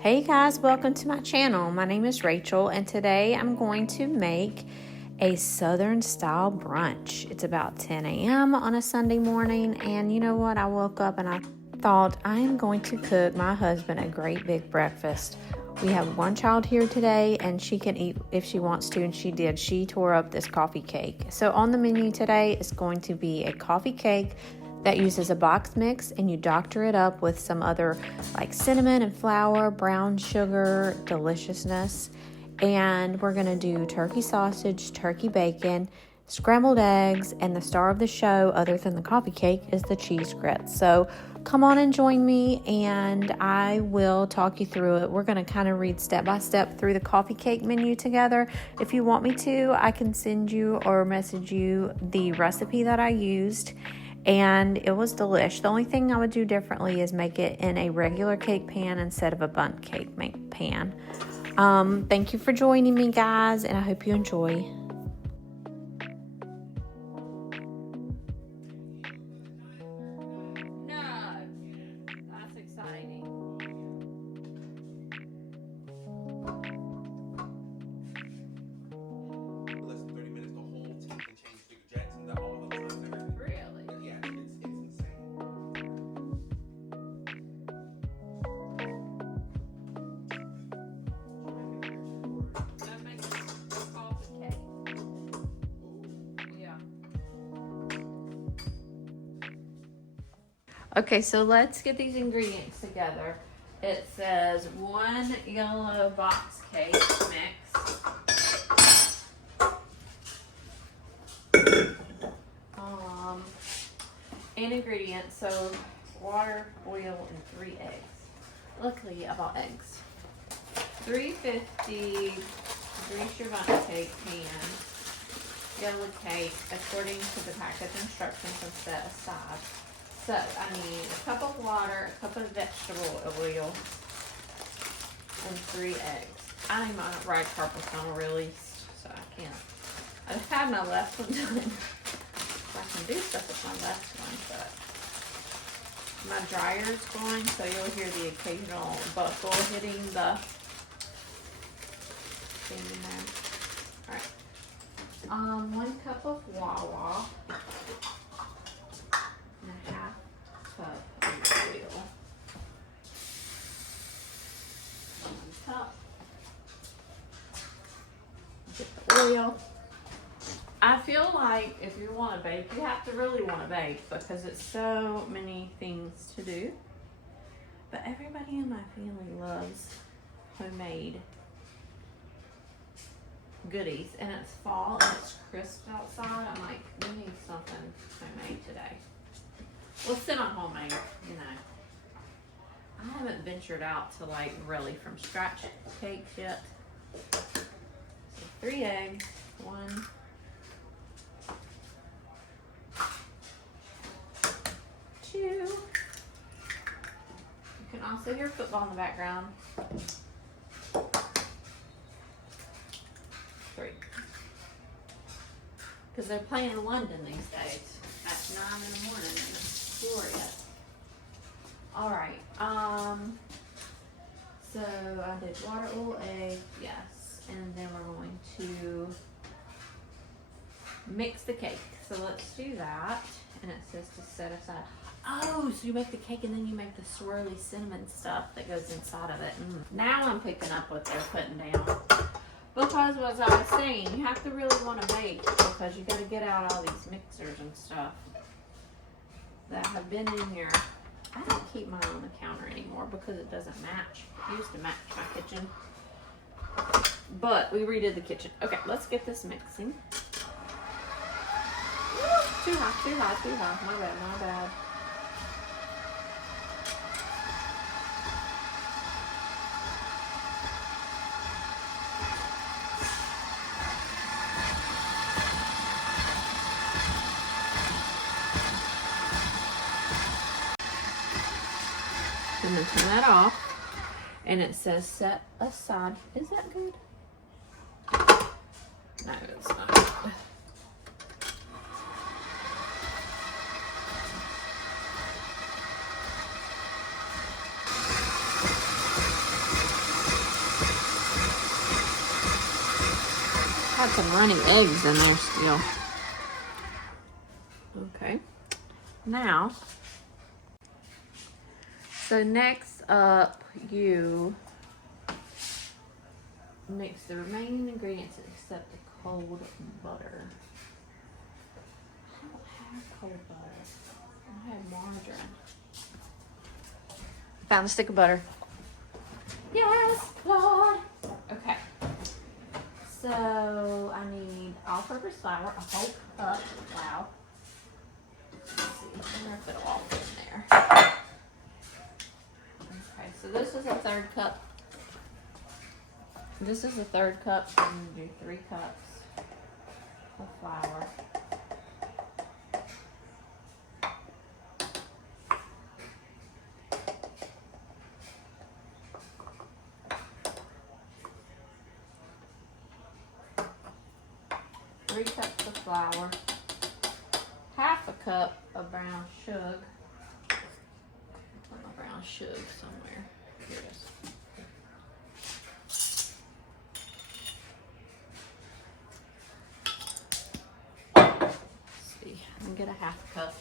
Hey guys, welcome to my channel. My name is Rachel and today I'm going to make a southern style brunch. It's about 10 a.m. on a Sunday morning, and you know what? I woke up and I thought I am going to cook my husband a great big breakfast. We have one child here today and she can eat if she wants to, and she did. She tore up this coffee cake. So on the menu today is going to be a coffee cake that uses a box mix, and you doctor it up with some other like cinnamon and flour, brown sugar, deliciousness. And we're gonna do turkey sausage, turkey bacon, scrambled eggs, and the star of the show, other than the coffee cake, is the cheese grits. So come on and join me and I will talk you through it. We're gonna kind of read step by step through the coffee cake menu together. If you want me to, I can send you or message you the recipe that I used. And it was delish. The only thing I would do differently is make it in a regular cake pan instead of a bundt cake pan. Thank you for joining me, guys, and I hope you enjoy. No, that's exciting. Less than 30 minutes, the whole team can change to Jackson, that all the time. Really? Yeah, it's insane. That makes coffee cake. Yeah. Okay, so let's get these ingredients together. It says 1 yellow box cake mix. And ingredients, so water, oil, and 3 eggs. Luckily, I bought eggs. 350 grease your bundt cake pan, yellow cake, according to the package instructions and set aside. So I need a cup of water, a cup of vegetable oil, and 3 eggs. I need my right carpal tunnel released, so I can't. I've had my left one done. I can do stuff with my left one, but my dryer's going, so you'll hear the occasional buckle hitting the thing in there. All right. 1 cup of Wawa and a half cup of oil. 1 cup. Get the oil. I feel like if you want to bake, you have to really want to bake because it's so many things to do. But everybody in my family loves homemade goodies, and it's fall and it's crisp outside. I'm like, we need something homemade today. Well, it's not homemade, you know. I haven't ventured out to like really from scratch cakes yet. So 3 eggs, 1. 2. You can also hear football in the background. 3. Because they're playing in London these days at 9 in the morning. It's glorious. Alright, so I did water, oil, egg, yes. And then we're going to mix the cake. So let's do that. And it says to set aside. Oh, so you make the cake and then you make the swirly cinnamon stuff that goes inside of it. Now I'm picking up what they're putting down. Because as I was saying, you have to really want to bake because you got to get out all these mixers and stuff that have been in here. I don't keep mine on the counter anymore because it doesn't match. It used to match my kitchen. But we redid the kitchen. Okay, let's get this mixing. Too hot, too hot, too hot. My bad, my bad. I'm gonna turn that off. And it says set aside. Is that good? No, it's not good. Got some runny eggs in there still. Okay. Now, so next up, you mix the remaining ingredients except the cold butter. I don't have cold butter. I have margarine. Found a stick of butter. Yes, Lord. Okay. So I need all-purpose flour, a whole cup. Wow. Let's see. I wonder if it'll all fit in there. Okay, so this is a third cup. This is a third cup, so I'm gonna do 3 cups of flour. Three cups of flour, half a cup of brown sugar. Put my brown sugar somewhere. Here it is. Let's see, I'm gonna get a half cup.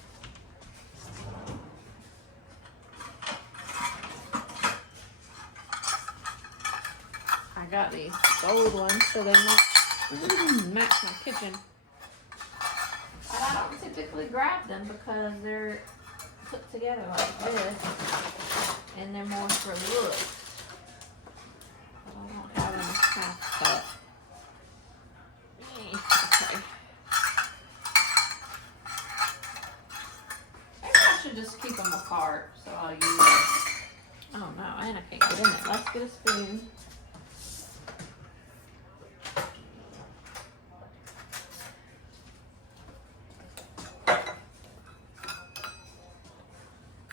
I got these gold ones, so they might match my kitchen. But I don't typically grab them because they're put together like this, and they're more for looks. But I don't have them in half cup. Okay. Maybe I should just keep them apart, so I'll use them. Oh no, and I can't get in it. Let's get a spoon.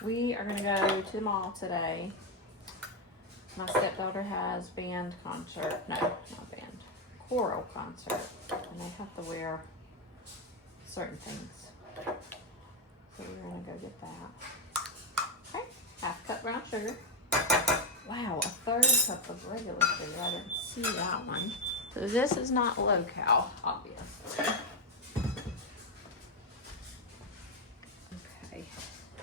We are going to go to the mall today. My stepdaughter has band concert. No, not band. Choral concert. And they have to wear certain things. So we're going to go get that. Okay. Half cup brown sugar. Wow, a third cup of regular sugar. I didn't see that one. So this is not low cal, obviously. Okay.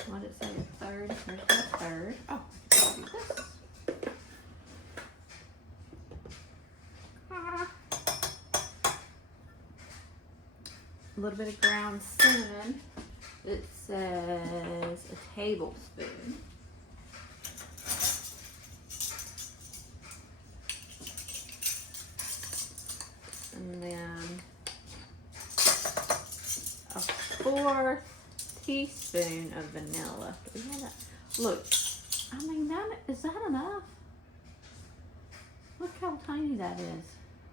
What did it say? A third? Where's my third? Oh, I'll do this. A little bit of ground cinnamon. It says a tablespoon. And then a 4 teaspoon of vanilla. Do we have that? Look, I mean, is that enough? Look how tiny that is.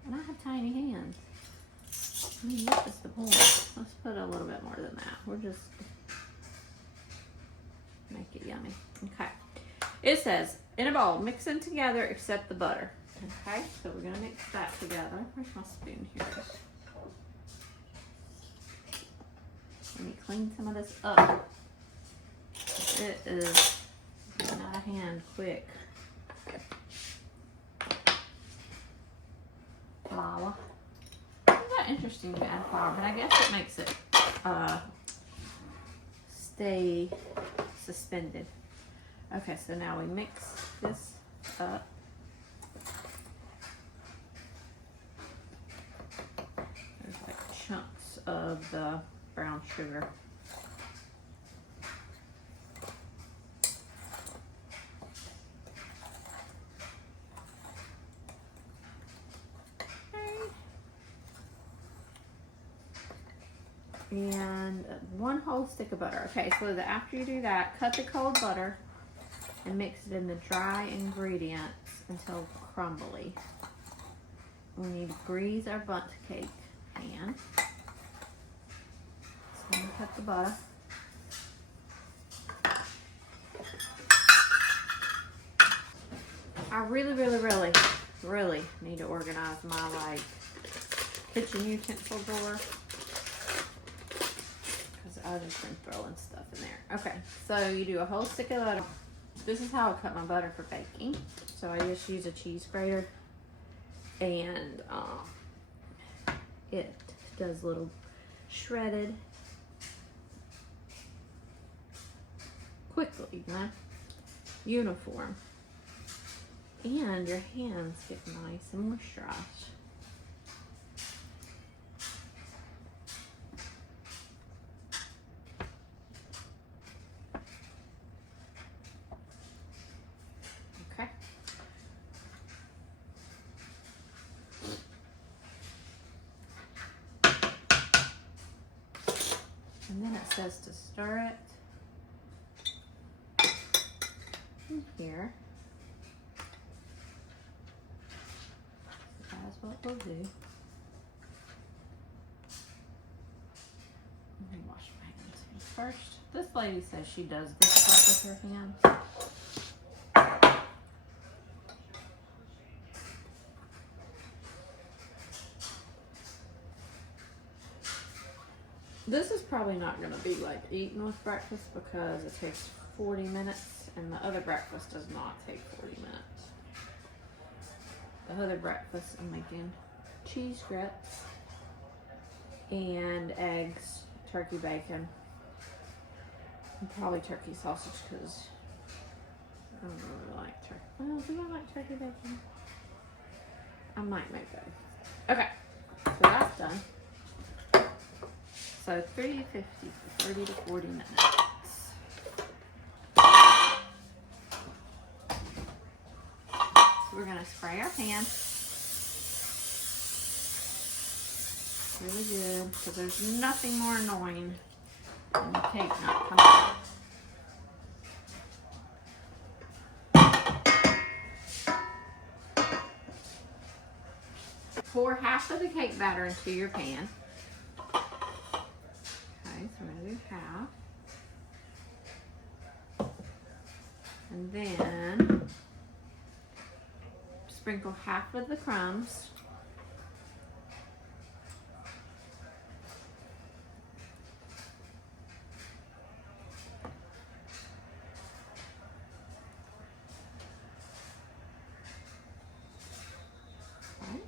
And I have tiny hands. I mean, what is the point? Let's put a little bit more than that. We'll just make it yummy. Okay. It says, in a bowl, mix them together except the butter. Okay, so we're going to mix that together. Where's my spoon? Here it is. Let me clean some of this up. It is getting out of hand quick. Flour. Isn't that interesting to add flour? But I guess it makes it stay suspended. Okay, so now we mix this up. There's like chunks of the brown sugar. And 1 whole stick of butter. Okay, so after you do that, cut the cold butter and mix it in the dry ingredients until crumbly. We need to grease our bundt cake pan. So I'm gonna cut the butter. I really need to organize my kitchen utensil drawer. I've just been throwing stuff in there. Okay, so you do a whole stick of butter. This is how I cut my butter for baking. So I just use a cheese grater and it does little shredded quickly, you know, uniform. And your hands get nice and moisturized. Okay. And then it says to stir it in here. So that's what we'll do. Let me wash my hands first. This lady says she does this stuff with her hands. This is probably not going to be like eaten with breakfast because it takes 40 minutes and the other breakfast does not take 40 minutes. The other breakfast I'm making cheese grits and eggs, turkey bacon, and probably turkey sausage because I don't really like turkey. Well, do I like turkey bacon? I might make both. Okay, so that's done. So 350 for 30 to 40 minutes. So we're gonna spray our pan really good because there's nothing more annoying than the cake not coming out. Pour half of the cake batter into your pan. So we're gonna do half. And then sprinkle half of the crumbs. Okay.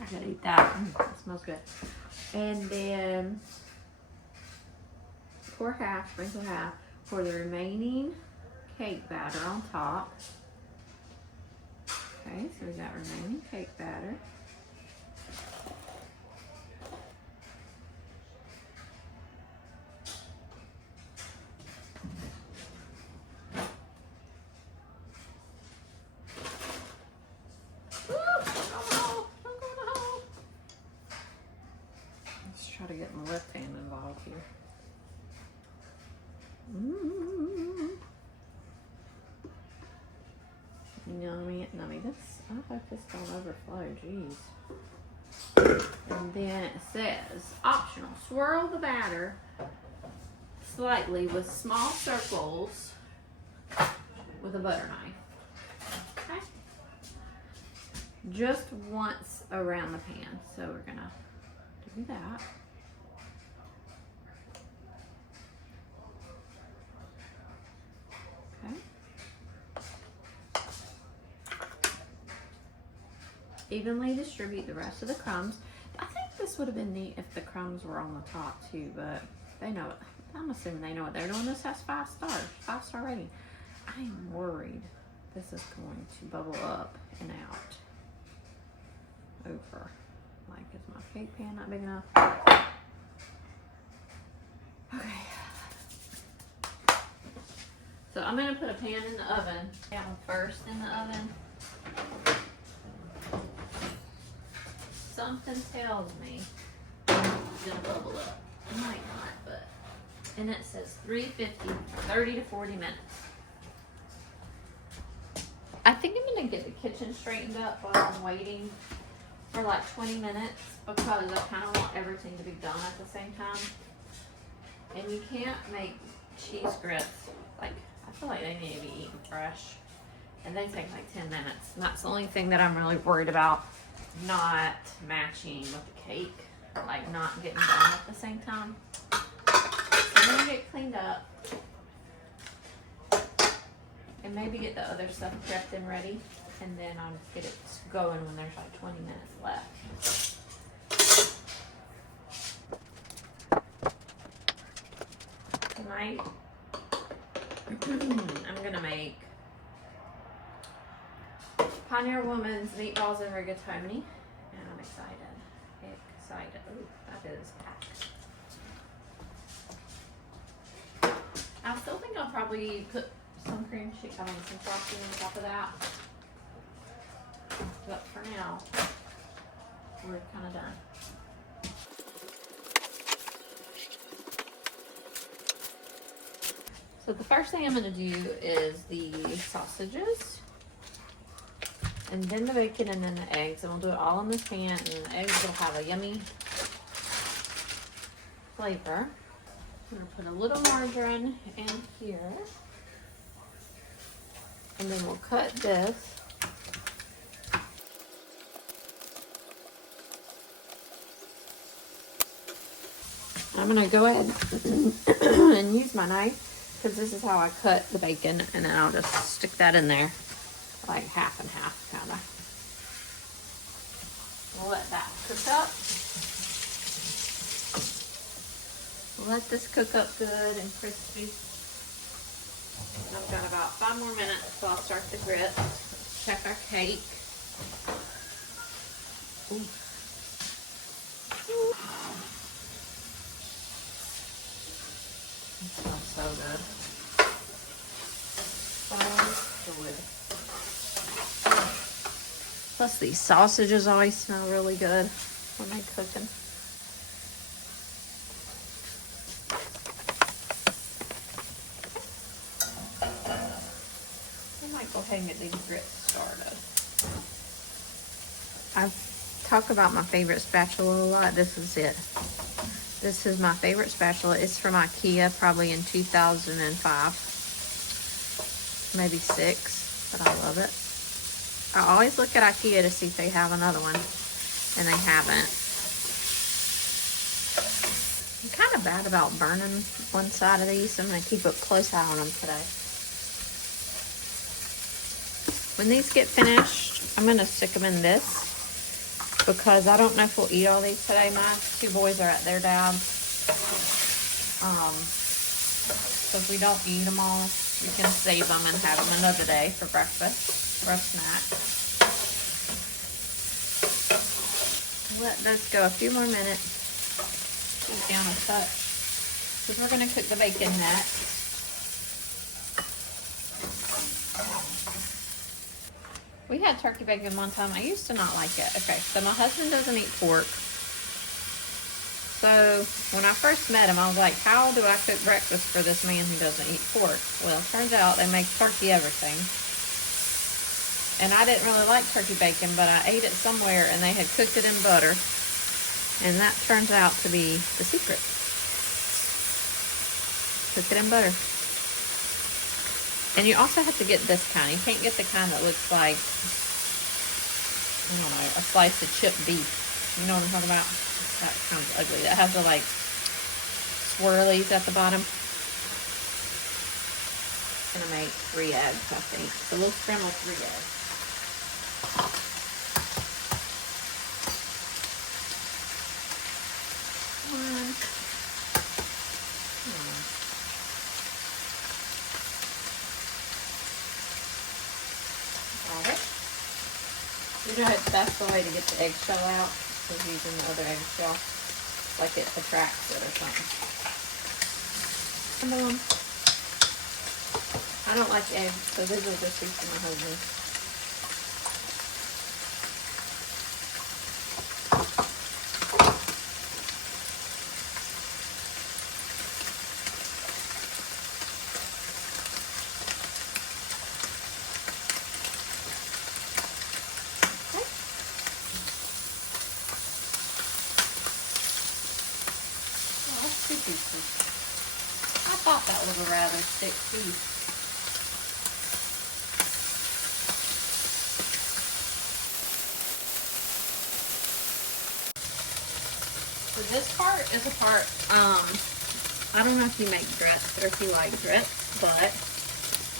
I gotta eat that. It smells good. And then pour half, sprinkle half, pour the remaining cake batter on top. Okay, so we got remaining cake batter. Let's try to get my left hand involved here. Yummy. I hope this don't overflow, jeez. And then it says, optional, swirl the batter slightly with small circles with a butter knife. Okay? Just once around the pan. So we're gonna do that. Evenly distribute the rest of the crumbs. I think this would have been neat if the crumbs were on the top too, but they know it. I'm assuming they know what they're doing. This has 5 stars, 5-star rating. I am worried this is going to bubble up and out over. Like, is my cake pan not big enough? Okay. So I'm gonna put a pan in the oven. Down first in the oven. Something tells me it's gonna bubble up. It might not, but. And it says 350, 30 to 40 minutes. I think I'm gonna get the kitchen straightened up while I'm waiting for like 20 minutes because I kind of want everything to be done at the same time. And you can't make cheese grits, like, I feel like they need to be eaten fresh. And they take like 10 minutes. And that's the only thing that I'm really worried about. Not matching with the cake, like not getting done at the same time. So I'm gonna get cleaned up and maybe get the other stuff prepped and ready, and then I'll get it going when there's like 20 minutes left. tonight, I'm gonna make Pioneer Woman's meatballs and rigatoni, and I'm excited. Ooh, that is packed. I still think I'll probably put some some frosting on top of that. But for now, we're kind of done. So the first thing I'm going to do is the sausages, and then the bacon, and then the eggs. And we'll do it all in this pan, and the eggs will have a yummy flavor. I'm going to put a little margarine in here, and then we'll cut this. I'm going to go ahead and use my knife, because this is how I cut the bacon, and then I'll just stick that in there, like half and half, kind of. We'll let that cook up. We'll let this cook up good and crispy. I've got about 5 more minutes till I'll start the grits. Let's check our cake. Ooh. It smells so good. So good. Plus these sausages always smell really good when they're cooking. I might go ahead and get these grits started. I've talked about my favorite spatula a lot. This is it. This is my favorite spatula. It's from IKEA, probably in 2005, maybe 6, but I love it. I always look at IKEA to see if they have another one, and they haven't. I'm kind of bad about burning one side of these, so I'm going to keep a close eye on them today. When these get finished, I'm going to stick them in this, because I don't know if we'll eat all these today. My 2 boys are at their dad's. So if we don't eat them all, you can save them and have them another day for breakfast or a snack. Let those go a few more minutes. Keep down a touch, because we're going to cook the bacon next. We had turkey bacon one time. I used to not like it. Okay, so my husband doesn't eat pork. So when I first met him, I was like, how do I cook breakfast for this man who doesn't eat pork? Well, it turns out they make turkey everything. And I didn't really like turkey bacon, but I ate it somewhere and they had cooked it in butter. And that turns out to be the secret. Cook it in butter. And you also have to get this kind. You can't get the kind that looks like, I don't know, a slice of chipped beef. You know what I'm talking about? That sounds ugly. That has the like swirlies at the bottom. I'm gonna make 3 eggs, I think. So we'll scramble 3 eggs. One. You know, that's the way to get the eggshell out, is using the other eggshell. Like it attracts it or something. I don't like eggs, so these will just be for my husband. I thought that was a rather thick piece. So this part is a part, I don't know if you make grits or if you like grits, but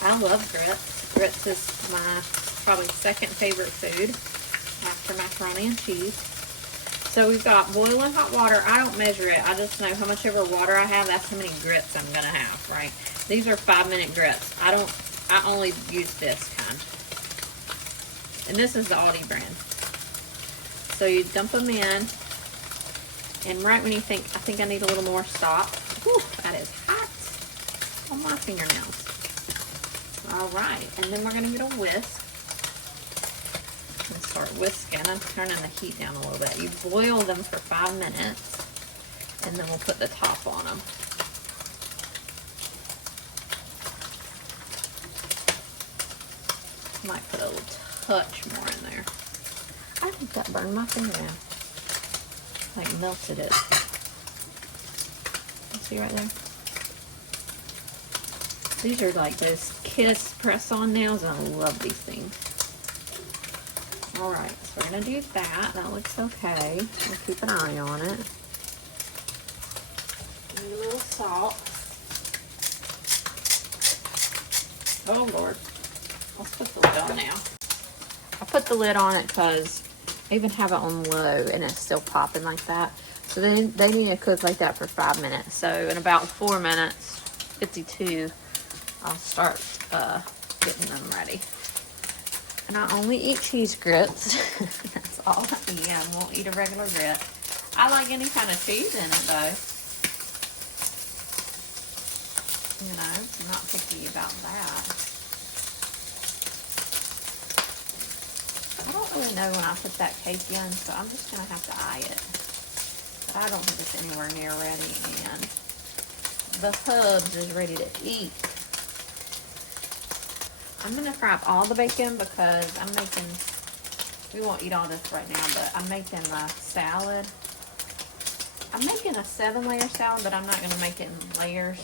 I love grits. Grits is my probably second favorite food after macaroni and cheese. So we've got boiling hot water. I don't measure it. I just know how much ever water I have, that's how many grits I'm gonna have, right? These are 5-minute grits. I only use this kind. And this is the Aldi brand. So you dump them in, and right when you think, I think I need a little more, stop. Whew, that is hot on my fingernails. All right, and then we're gonna get a whisk. And start whisking. I'm turning the heat down a little bit. You boil them for 5 minutes, and then we'll put the top on them. Might put a little touch more in there. I think that burned my fingernail. Like melted it. See right there? These are like those Kiss press-on nails, and I love these things. Alright, so we're going to do that. That looks okay. We'll keep an eye on it. And a little salt. Oh Lord. Let's put the lid on now. I put the lid on it because I even have it on low and it's still popping like that. So then they need to cook like that for 5 minutes. So in about 4 minutes, 52, I'll start getting them ready. And I only eat cheese grits. That's all I eat. I won't eat a regular grit. I like any kind of cheese in it though. You know, I'm not picky about that. I don't really know when I put that cake in, so I'm just going to have to eye it. But I don't think it's anywhere near ready, and the hubs is ready to eat. I'm going to fry up all the bacon because we won't eat all this right now, but I'm making a salad. I'm making a 7-layer salad, but I'm not going to make it in layers.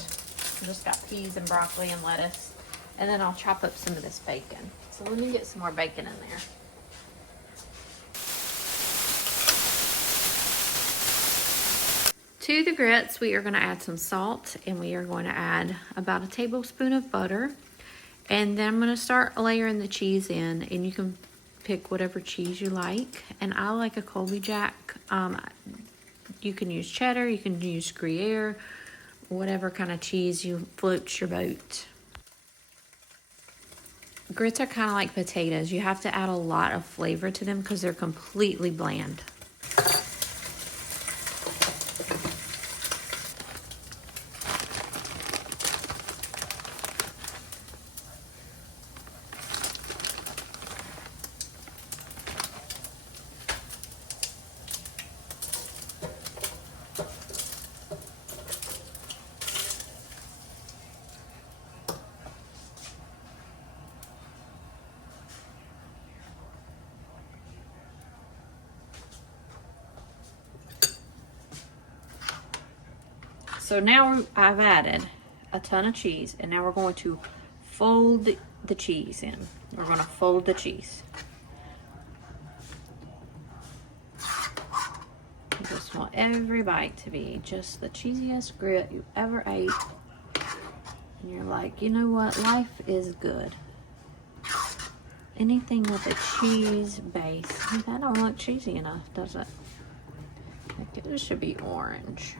I just got peas and broccoli and lettuce. And then I'll chop up some of this bacon. So let me get some more bacon in there. To the grits, we are going to add some salt, and we are going to add about a tablespoon of butter. And then I'm going to start layering the cheese in, and you can pick whatever cheese you like. And I like a Colby Jack. You can use cheddar, you can use Gruyere, whatever kind of cheese floats your boat. Grits are kind of like potatoes. You have to add a lot of flavor to them because they're completely bland. So now I've added a ton of cheese, and now we're going to fold the cheese in. We're going to fold the cheese. You just want every bite to be just the cheesiest grit you ever ate. And you're like, you know what? Life is good. Anything with a cheese base. That don't look cheesy enough, does it? Like it should be orange.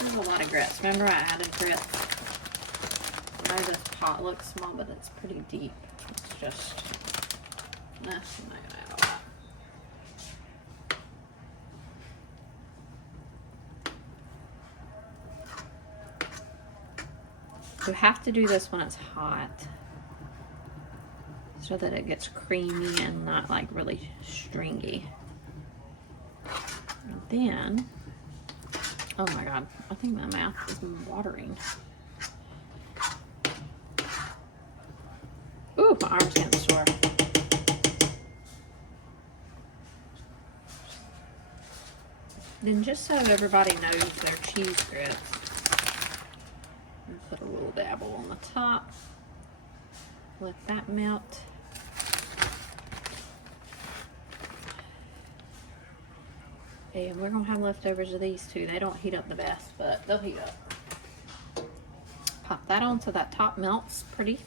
There's a lot of grits. Remember I added grits? I know this pot looks small, but it's pretty deep. It's just, I'm not gonna add a lot. You have to do this when it's hot so that it gets creamy and not like really stringy. And then, oh my God, I think my mouth is watering. Ooh, my arm's getting sore. Then just so everybody knows their cheese grits, put a little dabble on the top. Let that melt. And we're gonna have leftovers of these too. They don't heat up the best, but they'll heat up. Pop that on so that top melts pretty.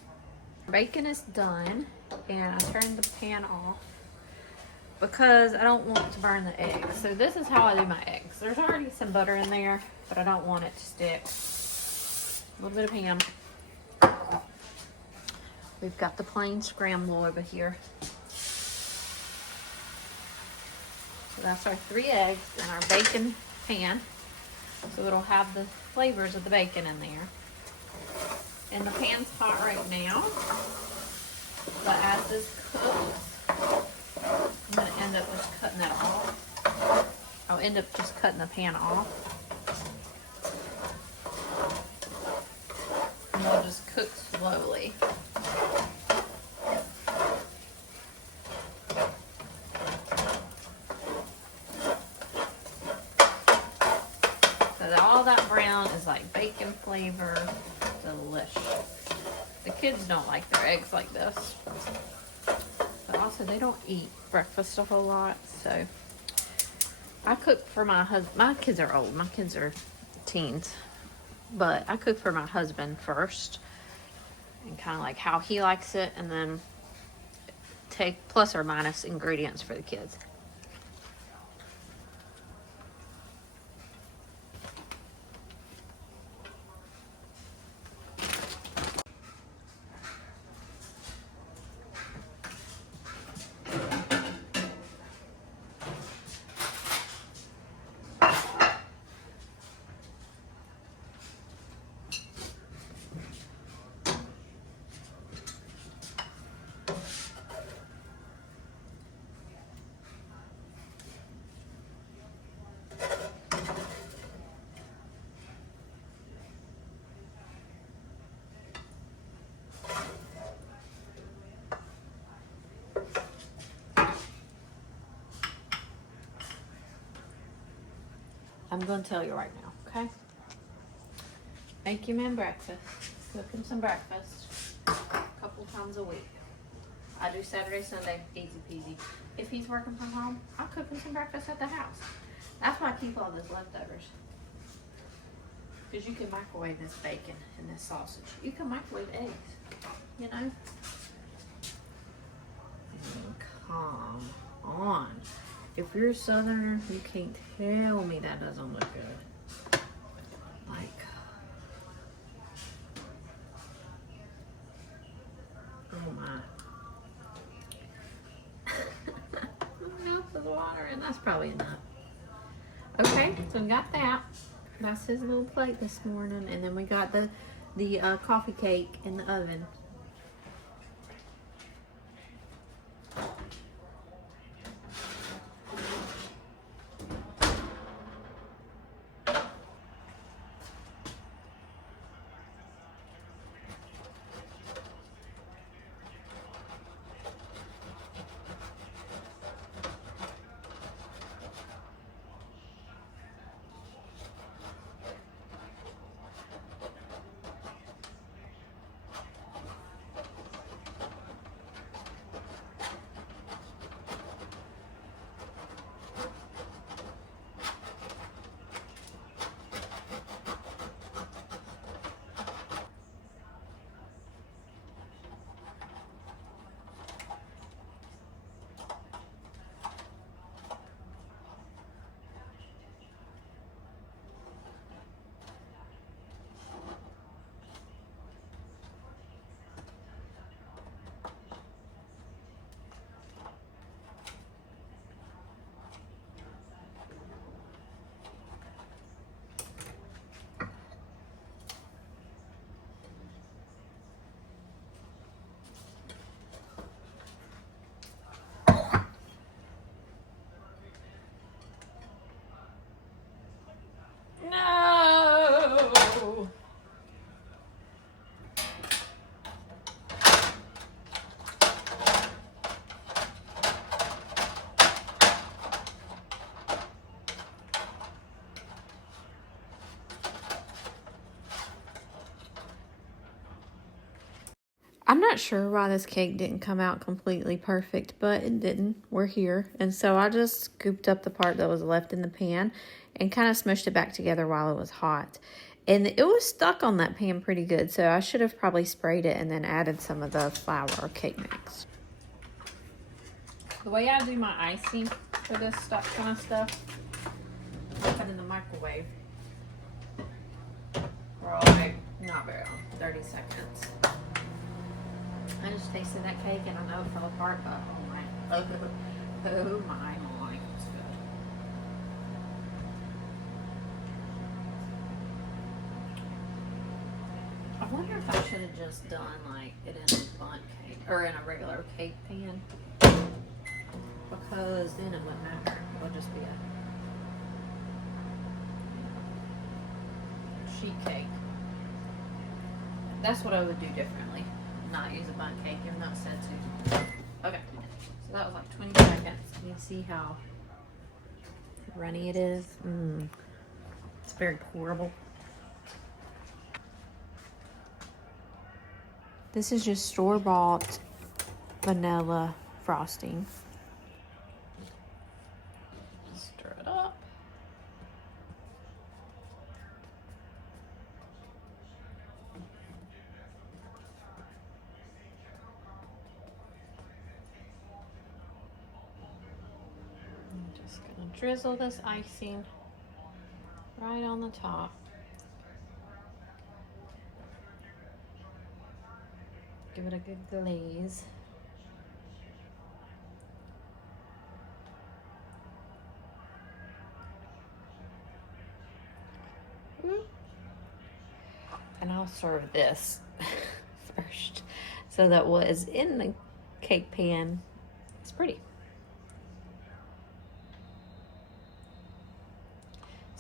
Bacon is done, and I turned the pan off. because I don't want to burn the eggs. So this is how I do my eggs. There's already some butter in there, but I don't want it to stick. A little bit of ham. We've got the plain scramble over here. So that's our 3 eggs in our bacon pan. So it'll have the flavors of the bacon in there. And the pan's hot right now. But as this cooks, I'm going to end up just cutting that off. I'll end up just cutting the pan off. And we'll just cook slowly. So that all that brown is like bacon flavor. Delicious. The kids don't like their eggs like this. But also they don't eat breakfast a whole lot. So I cook for my husband. My kids are old. My kids are teens. But I cook for my husband first. And kind of like how he likes it. And then take plus or minus ingredients for the kids. I'm going to tell you right now, okay? Make your man breakfast. Cook him some breakfast a couple times a week. I do Saturday, Sunday, easy peasy. If he's working from home, I'll cook him some breakfast at the house. That's why I keep all those leftovers. Because you can microwave this bacon and this sausage. You can microwave eggs, you know? Come on. If you're a Southerner, you can't tell me that doesn't look good. Like, oh my. My mouth is watering. That's probably enough. Okay, so we got that. That's his little plate this morning. And then we got the coffee cake in the oven. No! I'm not sure why this cake didn't come out completely perfect, but it didn't. We're here. And so I just scooped up the part that was left in the pan and kind of smushed it back together while it was hot. And it was stuck on that pan pretty good, so I should have probably sprayed it and then added some of the flour or cake mix. The way I do my icing for this stuff, kind of stuff, I put it in the microwave for like, not very long, 30 seconds. I just tasted that cake and I know it fell apart, but oh my, oh my, it's good. I wonder if I should have just done like it in a bundt cake or in a regular cake pan, because then it wouldn't matter. It would just be a sheet cake. That's what I would do differently. Not use a bundt cake, even though it said to. Okay, so that was like 20 seconds. You can see how runny it is. It's very pourable. This is just store-bought vanilla frosting. Stir it up. I'm just gonna drizzle this icing right on the top. Give it a good glaze. And I'll serve this first, so that what is in the cake pan is pretty.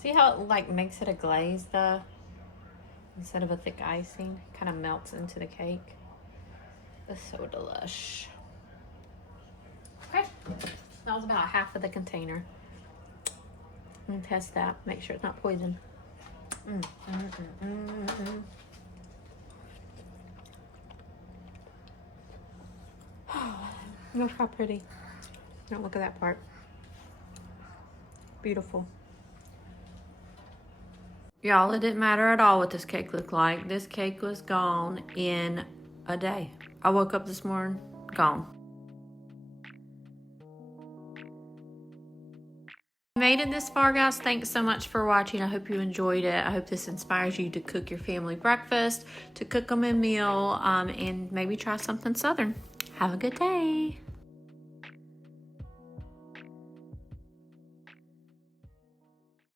See how it like makes it a glaze though, instead of a thick icing? Kind of melts into the cake. It's so delish. Okay, that was about half of the container. I'm gonna test that, make sure it's not poison. Look how pretty. Don't look at that part. Beautiful. Y'all, it didn't matter at all what this cake looked like. This cake was gone in a day. I woke up this morning, gone. Made it this far, guys. Thanks so much for watching. I hope you enjoyed it. I hope this inspires you to cook your family breakfast, to cook them a meal, and maybe try something Southern. Have a good day.